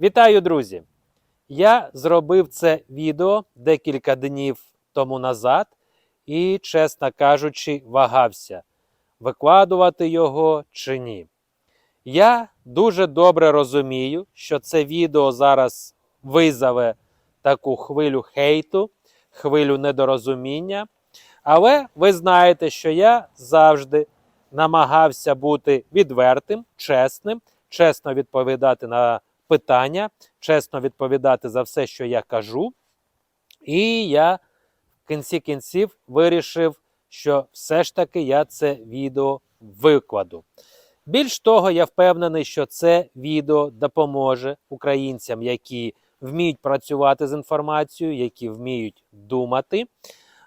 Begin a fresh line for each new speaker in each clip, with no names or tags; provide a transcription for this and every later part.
Вітаю, друзі! Я зробив це відео декілька днів тому назад і, чесно кажучи, вагався, викладувати його чи ні. Я дуже добре розумію, що це відео зараз визове таку хвилю хейту, хвилю недорозуміння. Але ви знаєте, що я завжди намагався бути відвертим, чесним, чесно відповідати на питання, чесно відповідати за все, що я кажу. І я в кінці кінців вирішив, що все ж таки я це відео викладу. Більш того, я впевнений, що це відео допоможе українцям, які вміють працювати з інформацією, які вміють думати.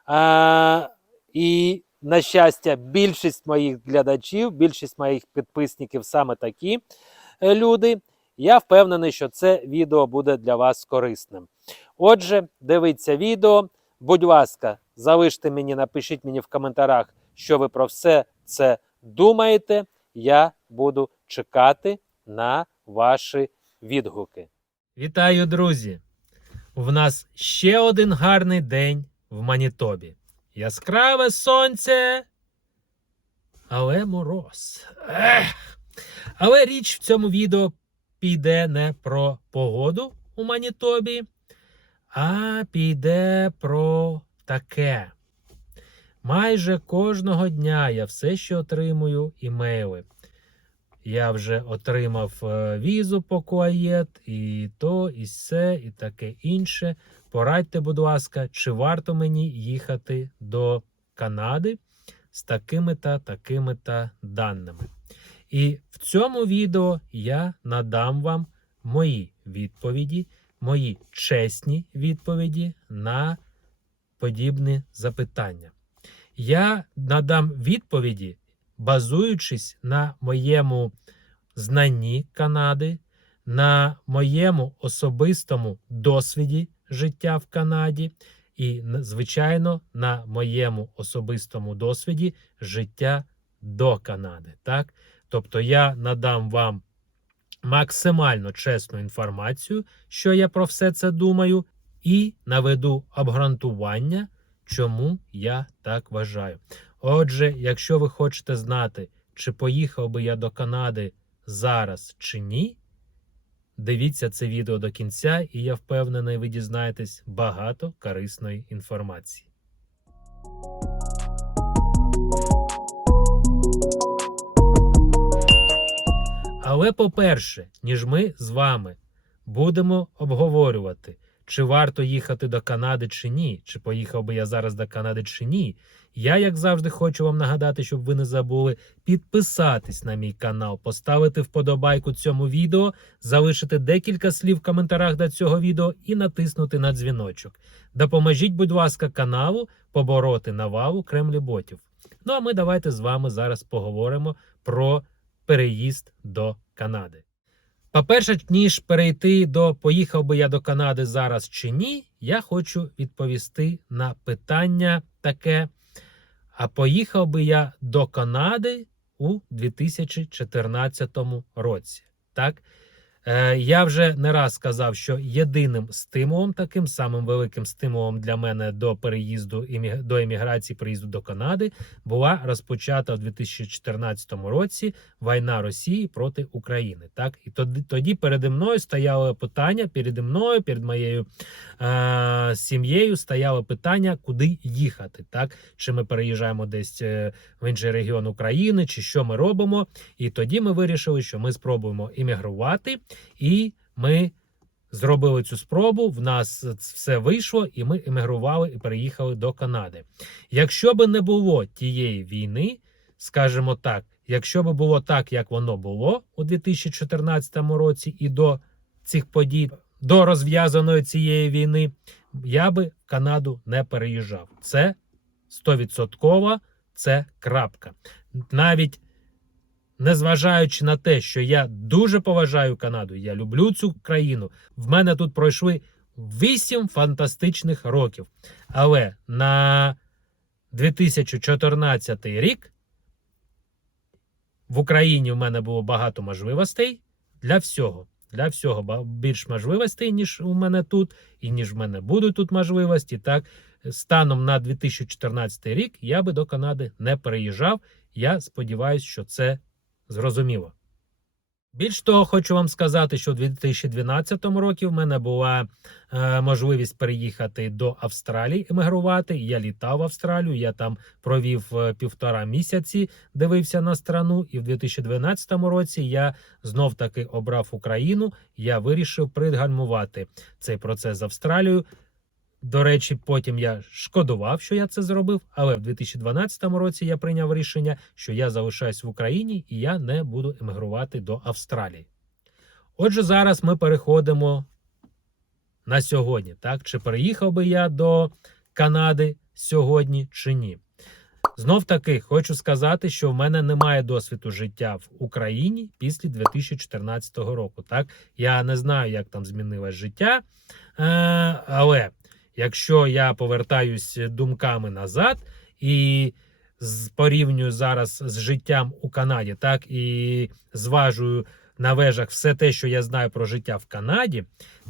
А, і, на щастя, більшість моїх глядачів, більшість моїх підписників саме такі е, люди. Я впевнений, що це відео буде для вас корисним. Отже, дивіться відео. Будь ласка, залиште мені, напишіть мені в коментарях, що ви про все це думаєте. Я буду чекати на ваші відгуки. Вітаю, друзі! В нас ще один гарний день в Манітобі. Яскраве сонце, але мороз. Ех. Але річ в цьому відео піде не про погоду у Манітобі, а піде про таке. Майже кожного дня я все ще отримую імейли. Я вже отримав е, візу по Куаєт, і то, і все, і таке інше. Порадьте, будь ласка, чи варто мені їхати до Канади з такими та такими та даними. І в цьому відео я надам вам мої відповіді, мої чесні відповіді на подібні запитання. Я надам відповіді, базуючись на моєму знанні Канади, на моєму особистому досвіді життя в Канаді, і, звичайно, на моєму особистому досвіді життя до Канади. Так? Тобто я надам вам максимально чесну інформацію, що я про все це думаю, і наведу обґрунтування, чому я так вважаю. Отже, якщо ви хочете знати, чи поїхав би я до Канади зараз чи ні, дивіться це відео до кінця, і я впевнений, ви дізнаєтесь багато корисної інформації. Але по-перше, ніж ми з вами будемо обговорювати, чи варто їхати до Канади чи ні, чи поїхав би я зараз до Канади чи ні. Я, як завжди, хочу вам нагадати, щоб ви не забули підписатись на мій канал, поставити вподобайку цьому відео, залишити декілька слів в коментарях до цього відео і натиснути на дзвіночок. Допоможіть, будь ласка, каналу побороти навалу кремлі-ботів. Ну а ми давайте з вами зараз поговоримо про переїзд до Канади. По-перше, ніж перейти до поїхав би я до Канади зараз чи ні, я хочу відповісти на питання таке. А поїхав би я до Канади у 2014 році. Так? Е, я вже не раз сказав, що єдиним стимулом, таким самим великим стимулом для мене до переїзду до еміграції, приїзду до Канади, була розпочата у 2014 році війна Росії проти України. Так і тоді, тоді переді мною стояло питання, переді мною, перед моєю е, сім'єю стояло питання, куди їхати. Так, чи ми переїжджаємо десь е, в інший регіон України, чи що ми робимо. І тоді ми вирішили, що ми спробуємо іммігрувати, і ми. Зробили цю спробу, в нас все вийшло, і ми емігрували і переїхали до Канади. Якщо би не було тієї війни, скажімо так, якщо би було так, як воно було у 2014 році, і до цих подій, до розв'язаної цієї війни, я би в Канаду не переїжджав. Це 100%, це крапка. Навіть незважаючи на те, що я дуже поважаю Канаду, я люблю цю країну. В мене тут пройшли 8 фантастичних років. Але на 2014 рік в Україні в мене було багато можливостей для всього. для всього більш можливостей, ніж у мене тут, і ніж в мене будуть тут можливості. Так, станом на 2014 рік я би до Канади не переїжджав. Я сподіваюся, що це зрозуміло. Більш того, хочу вам сказати, що у 2012 році в мене була е, можливість переїхати до Австралії, емігрувати. Я літав в Австралію, я там провів е, півтора місяці, дивився на страну. І в 2012 році я знов таки обрав Україну. Я вирішив пригальмувати цей процес з Австралією. До речі, потім я шкодував, що я це зробив, але в 2012 році я прийняв рішення, що я залишаюсь в Україні і я не буду емігрувати до Австралії. Отже, зараз ми переходимо на сьогодні. Так? Чи переїхав би я до Канади сьогодні чи ні? Знов таки хочу сказати, що в мене немає досвіду життя в Україні після 2014 року. Так, я не знаю, як там змінилось життя, е, але якщо я повертаюсь думками назад і порівнюю зараз з життям у Канаді, так і зважую на вежах все те, що я знаю про життя в Канаді,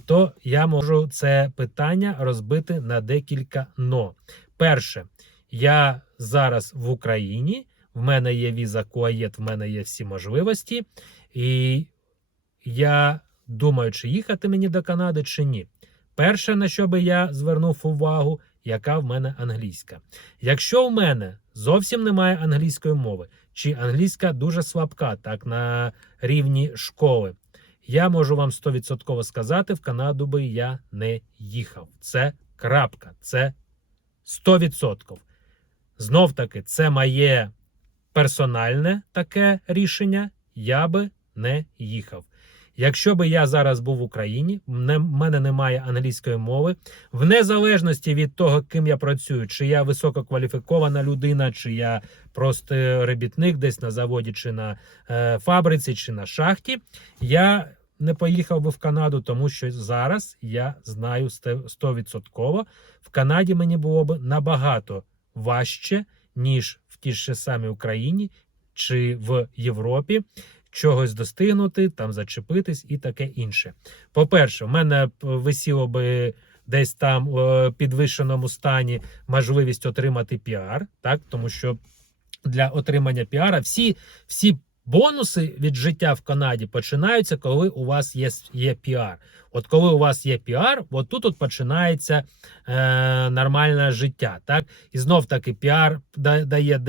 то я можу це питання розбити на декілька но. Перше, я зараз в Україні, в мене є віза Куаєт, в мене є всі можливості, і я думаю, чи їхати мені до Канади, чи ні. Перше, на що би я звернув увагу, яка в мене англійська. Якщо в мене зовсім немає англійської мови, чи англійська дуже слабка, так на рівні школи, я можу вам 100% сказати, в Канаду би я не їхав. Це крапка, це 100%. Знов таки, це моє персональне таке рішення, я би не їхав. Якщо би я зараз був в Україні, в не- в мене немає англійської мови, в незалежності від того, ким я працюю, чи я висококваліфікована людина, чи я просто робітник десь на заводі, чи на е, фабриці, чи на шахті, я не поїхав би в Канаду, тому що зараз я знаю сте- 100%, в Канаді мені було б набагато важче, ніж в тій ж самій Україні чи в Європі чогось достигнути, там зачепитись і таке інше. По-перше, в мене висіло би десь там в підвищеному стані можливість отримати піар, так тому що для отримання піара всі, всі бонуси від життя в Канаді починаються, коли у вас є, є піар. От коли у вас є піар, от тут от починається е, нормальне життя. Так? І знов таки піар да- дає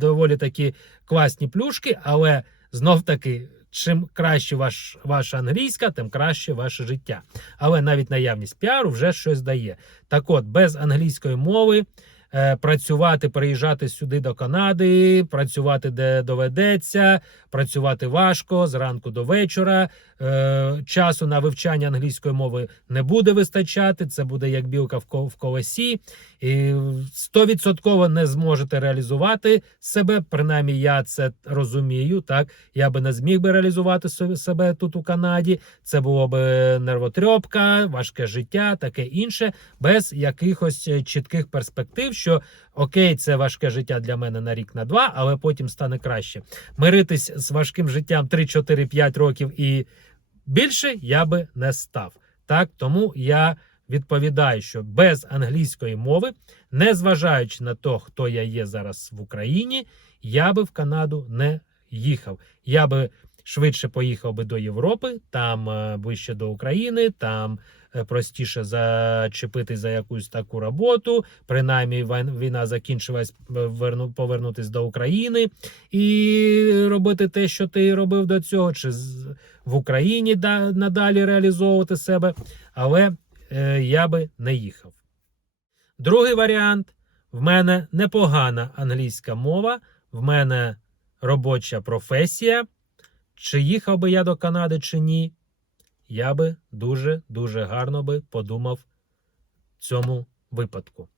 доволі такі класні плюшки, але знов таки. Чим краще ваш, ваша англійська, тим краще ваше життя. Але навіть наявність піару вже щось дає. Так от, без англійської мови е, працювати, переїжджати сюди до Канади, працювати де доведеться, працювати важко зранку до вечора. Е, часу на вивчання англійської мови не буде вистачати. Це буде як білка в ко- колесі. І стовідсотково не зможете реалізувати себе. Принаймні, я це розумію. Так я би не зміг би реалізувати себе тут у Канаді. Це було б нервотрьопка, важке життя, таке інше, без якихось е, чітких перспектив, що окей, це важке життя для мене на рік на два, але потім стане краще. Миритись з важким життям 3, 4, 5 років і більше я би не став. Так, тому я відповідаю, що без англійської мови, незважаючи на те, хто я є зараз в Україні, я би в Канаду не їхав. Я би швидше поїхав би до Європи, там е, ближче до України, там е, простіше зачепити за якусь таку роботу. Принаймні, війна закінчилась, е, верну, повернутись до України і робити те, що ти робив до цього, чи в Україні надалі реалізовувати себе. Але я би не їхав. Другий варіант: в мене непогана англійська мова, в мене робоча професія. Чи їхав би я до Канади, чи ні? Я би дуже дуже гарно би подумав в цьому випадку.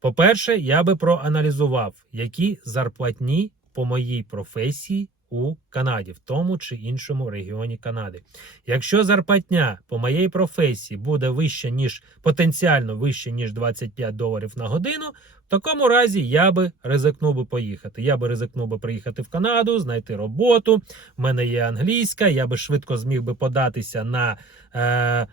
По-перше, я би проаналізував, які зарплатні по моїй професії у Канаді, в тому чи іншому регіоні Канади. Якщо зарплатня по моїй професії буде вища, ніж потенціально вища, ніж 25 доларів на годину, в такому разі я би ризикнув би поїхати. Я би ризикнув би приїхати в Канаду, знайти роботу. В мене є англійська, я би швидко зміг би податися на. Е,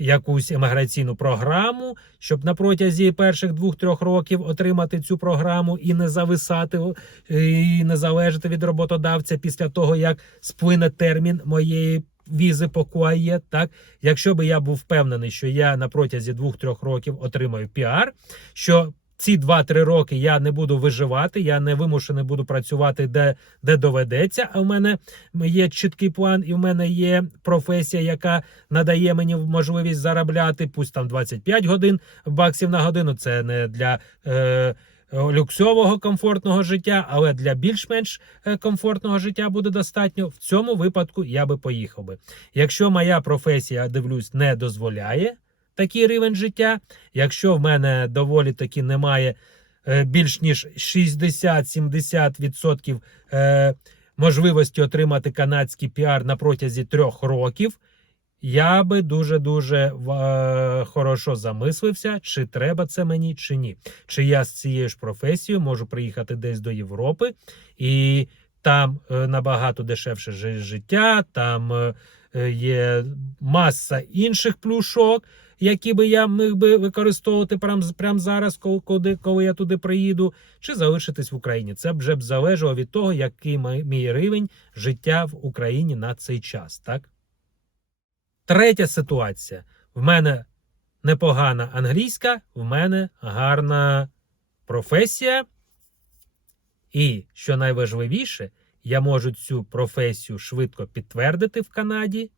Якусь еміграційну програму, щоб на протязі перших двох-трьох років отримати цю програму і не зависати, і не залежати від роботодавця після того, як сплине термін моєї візи по КУАЄ. Так, якщо би я був впевнений, що я на протязі двох-трьох років отримаю піар, що ці 2-3 роки я не буду виживати, я не вимушений буду працювати де, де доведеться. А в мене є чіткий план, і в мене є професія, яка надає мені можливість заробляти, пусть там 25 годин баксів на годину. Це не для. Е, Люксового комфортного життя, але для більш-менш е, комфортного життя буде достатньо. В цьому випадку я би поїхав би. Якщо моя професія, дивлюсь, не дозволяє такий рівень життя. Якщо в мене доволі таки немає е, більш ніж 60-70% е, можливості отримати канадський піар на протязі трьох років, я би дуже-дуже е, хорошо замислився, чи треба це мені, чи ні. Чи я з цією ж професією можу приїхати десь до Європи, і там е, набагато дешевше життя, там є маса інших плюшок, які би я міг би використовувати прямо прям зараз, коли, коли, я туди приїду, чи залишитись в Україні. Це вже б залежало від того, який мій рівень життя в Україні на цей час. Так? Третя ситуація. В мене непогана англійська, в мене гарна професія. І що найважливіше, я можу цю професію швидко підтвердити в Канаді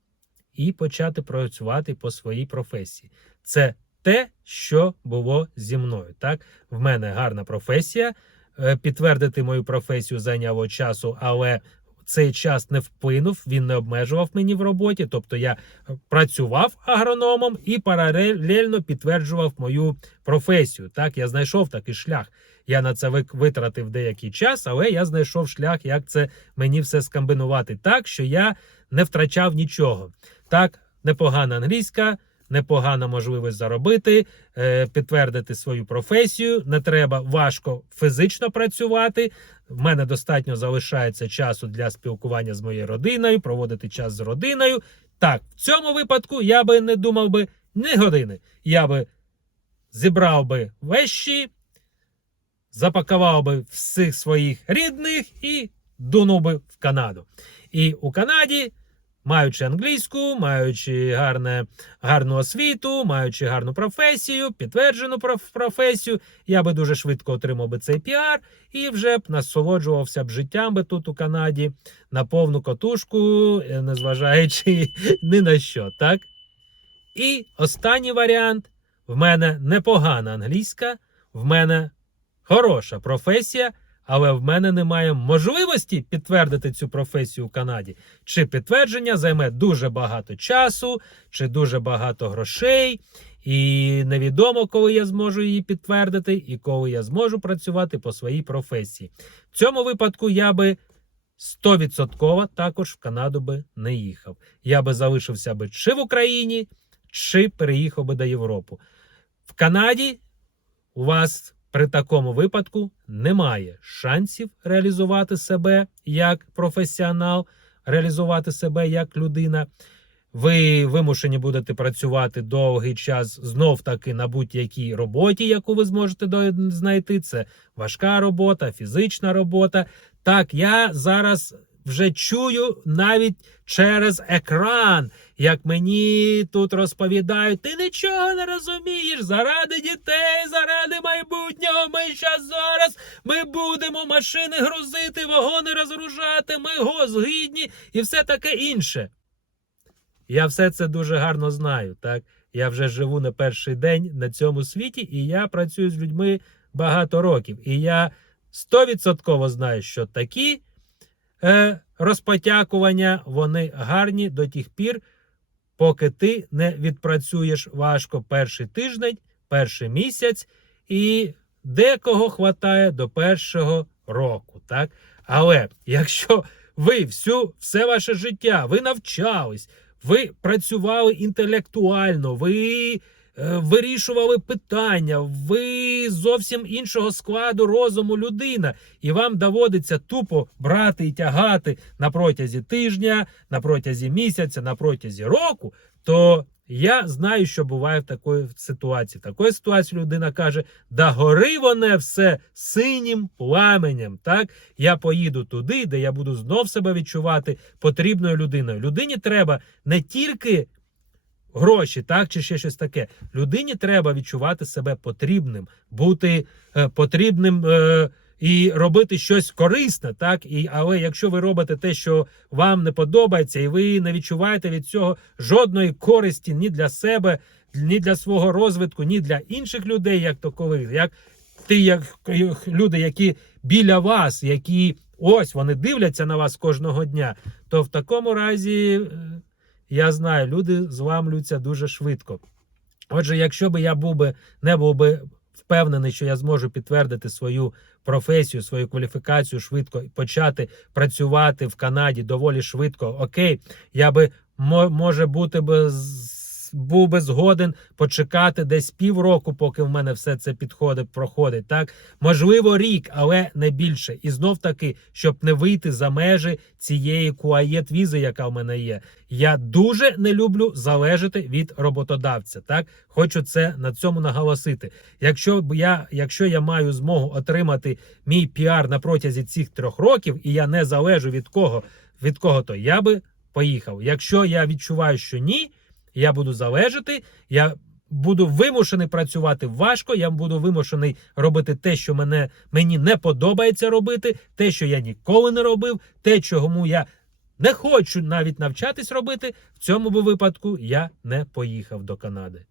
і почати працювати по своїй професії. Це те, що було зі мною. Так, в мене гарна професія. Е, Підтвердити мою професію зайняло часу, але цей час не вплинув, він не обмежував мені в роботі. Тобто я працював агрономом і паралельно підтверджував мою професію. Так, я знайшов такий шлях. Я на це витратив деякий час, але я знайшов шлях, як це мені все скомбінувати так, що я не втрачав нічого. Так, непогана англійська, непогана можливість заробити, е, підтвердити свою професію. Не треба важко фізично працювати. В мене достатньо залишається часу для спілкування з моєю родиною, проводити час з родиною. Так, в цьому випадку я би не думав би ні години. Я би зібрав би вещі, запакував би всіх своїх рідних і дунув би в Канаду. І у Канаді, маючи англійську, маючи гарне, гарну освіту, маючи гарну професію, підтверджену професію, я би дуже швидко отримав би цей піар і вже б насолоджувався б життям би тут у Канаді на повну катушку, е, незважаючи ні на що, так? І останній варіант: в мене непогана англійська, в мене хороша професія, але в мене немає можливості підтвердити цю професію у Канаді. Чи підтвердження займе дуже багато часу, чи дуже багато грошей, і невідомо, коли я зможу її підтвердити, і коли я зможу працювати по своїй професії. В цьому випадку я би 100% також в Канаду би не їхав. Я би залишився би чи в Україні, чи переїхав би до Європи. В Канаді у вас при такому випадку немає шансів реалізувати себе як професіонал, реалізувати себе як людина. Ви вимушені будете працювати довгий час знов таки на будь-якій роботі, яку ви зможете знайти. Це важка робота, фізична робота. Так, я зараз вже чую навіть через екран, як мені тут розповідають, ти нічого не розумієш заради дітей, заради майбутнього. Ми щас зараз ми будемо машини грузити, вагони розгружати, ми го згідні і все таке інше. Я все це дуже гарно знаю. Так, я вже живу не перший день на цьому світі, і я працюю з людьми багато років. І я стовідсотково знаю, що такі е, розпотякування вони гарні до тих пір, поки ти не відпрацюєш важко перший тиждень, перший місяць, і декого хватає до першого року. Так? Але якщо ви всю, все ваше життя, ви навчались, ви працювали інтелектуально, ви вирішували питання, ви зовсім іншого складу розуму людина, і вам доводиться тупо брати і тягати на протязі тижня, на протязі місяця, на протязі року, то я знаю, що буває в такої ситуації. В такої ситуації людина каже: да гори воне все синім пламенем. Так я поїду туди, де я буду знов себе відчувати потрібною людиною. Людині треба не тільки гроші, так чи ще щось таке. Людині треба відчувати себе потрібним, бути е, потрібним. Е, і робити щось корисне, так і але якщо ви робите те, що вам не подобається, і ви не відчуваєте від цього жодної користі ні для себе, ні для свого розвитку, ні для інших людей, як то коли, як ті, як люди, які біля вас, які ось вони дивляться на вас кожного дня, то в такому разі е, я знаю, люди зламлюються дуже швидко. Отже, якщо би я був би не був би впевнений, що я зможу підтвердити свою професію, свою кваліфікацію швидко і почати працювати в Канаді доволі швидко. Окей, я би може бути би був би згоден почекати десь півроку, поки в мене все це підходить, проходить. Так можливо, рік, але не більше. І знов таки, щоб не вийти за межі цієї куаєт візи, яка в мене є. Я дуже не люблю залежати від роботодавця. Так хочу це на цьому наголосити. Якщо я, якщо я маю змогу отримати мій піар на протязі цих трьох років, і я не залежу від кого від кого то я би поїхав. Якщо я відчуваю, що ні, я буду залежати, я буду вимушений працювати важко, я буду вимушений робити те, що мене, мені не подобається робити, те, що я ніколи не робив, те, чому я не хочу навіть навчатись робити, в цьому випадку я не поїхав до Канади.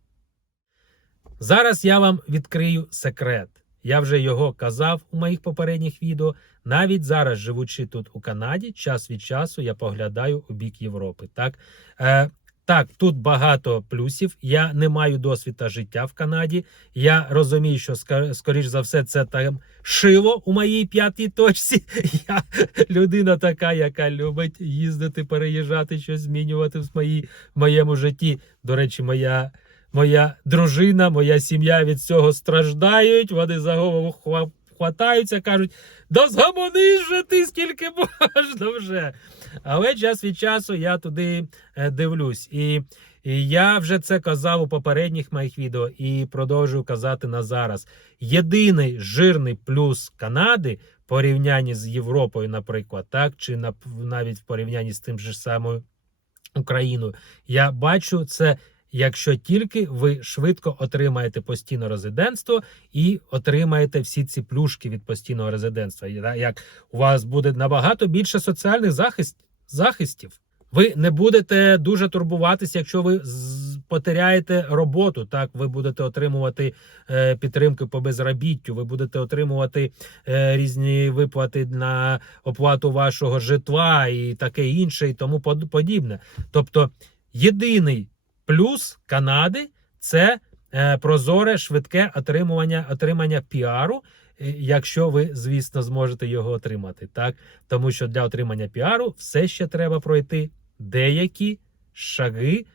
Зараз я вам відкрию секрет. Я вже його казав у моїх попередніх відео. Навіть зараз, живучи тут у Канаді, час від часу я поглядаю у бік Європи. Так, е, так тут багато плюсів. Я не маю досвіду життя в Канаді. Я розумію, що скоріш за все це там шило у моїй п'ятій точці. Я людина така, яка любить їздити, переїжджати, щось змінювати в, моїй, в моєму житті. До речі, моя моя дружина, моя сім'я від цього страждають. Вони за голову хва- хватаються, кажуть: да згамонись же ти скільки можна вже. Але час від часу я туди е, дивлюсь. І, і я вже це казав у попередніх моїх відео і продовжую казати на зараз. Єдиний жирний плюс Канади порівнянні з Європою, наприклад, так, чи на, навіть в порівнянні з тим же самою Україною, я бачу це якщо тільки ви швидко отримаєте постійне резидентство і отримаєте всі ці плюшки від постійного резидентства. Як у вас буде набагато більше соціальних захист, захистів. Ви не будете дуже турбуватися, якщо ви потеряєте роботу. Так, ви будете отримувати е, підтримки по безробіттю, ви будете отримувати е, різні виплати на оплату вашого житла і таке інше, і тому под- подібне. Тобто, єдиний плюс Канади це е, прозоре, швидке отримування, отримання піару, якщо ви, звісно, зможете його отримати. Так? Тому що для отримання піару все ще треба пройти деякі шаги,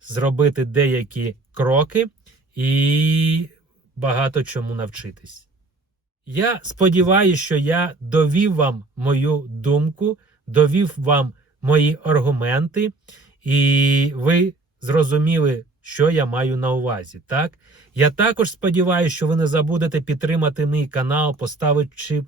зробити деякі кроки і багато чому навчитись. Я сподіваюся, що я довів вам мою думку, довів вам мої аргументи, і ви зрозуміли, що я маю на увазі. Так? Я також сподіваюся, що ви не забудете підтримати мій канал, поставивши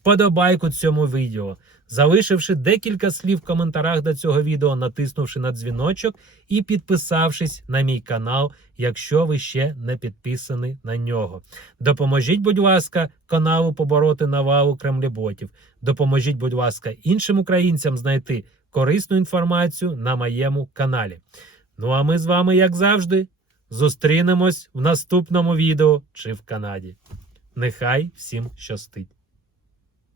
вподобайку цьому відео, залишивши декілька слів в коментарях до цього відео, натиснувши на дзвіночок і підписавшись на мій канал, якщо ви ще не підписані на нього. Допоможіть, будь ласка, каналу побороти навалу кремлеботів. Допоможіть, будь ласка, іншим українцям знайти корисну інформацію на моєму каналі. Ну а ми з вами, як завжди, зустрінемось в наступному відео чи в Канаді. Нехай всім щастить!